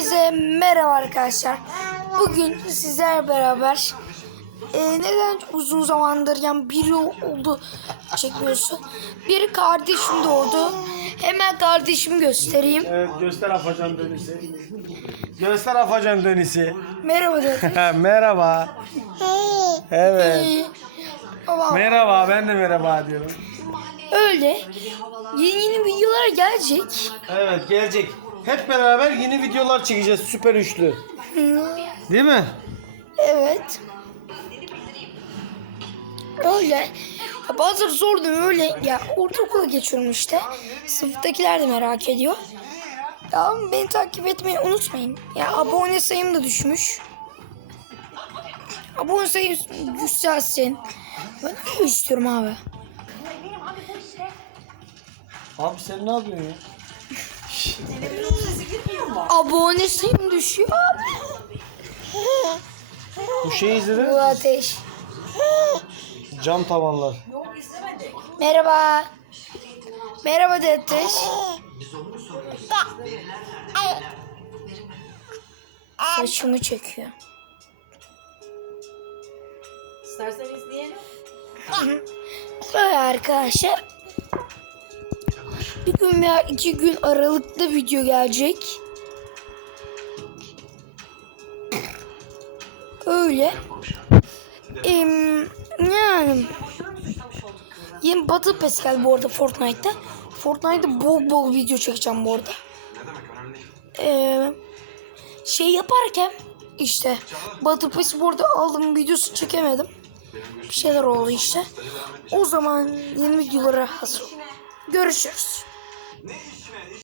Herkese merhaba arkadaşlar. Bugün sizler beraber e, neden uzun zamandır yani bir yıl oldu çekmiyorsun. Bir kardeşim doğdu. Hemen kardeşimi göstereyim. Evet göster Afacan dönüsü. Göster Afacan dönüsü. Merhaba dedi. merhaba. Evet. Ee, Baba Merhaba ben de merhaba diyorum. öyle. Yeni yeni videolar gelecek. Evet gelecek. Hep beraber yeni videolar çekeceğiz süper üçlü. Değil mi? Evet. Öyle. Ya bazıları sordu öyle. Ya ortaokula geçiyorum işte. Sınıftakiler de merak ediyor. Ya beni takip etmeyi unutmayın. Ya abone sayım da düşmüş. Abone sayım yükselsin. Ben öyle istiyorum abi. Abi sen ne yapıyorsun ya? Abone sayım düşüyor abi. Bu şeyi izledin Bu mi? ateş. Cam tavanlar. Merhaba. Merhaba de ateş. Saçımı çekiyor. İstersen izleyelim. Böyle arkadaşlar. Bir gün veya iki gün aralıkta video gelecek. Öyle. Em, yani yeni Battle Pass geldi bu arada Fortnite'ta. Fortnite'da bol bol video çekeceğim bu arada. Ee, şey yaparken işte Battle Pass'i bu arada aldım videosu çekemedim. Bir şeyler oldu işte. O zaman yeni videolara hazır ne işime?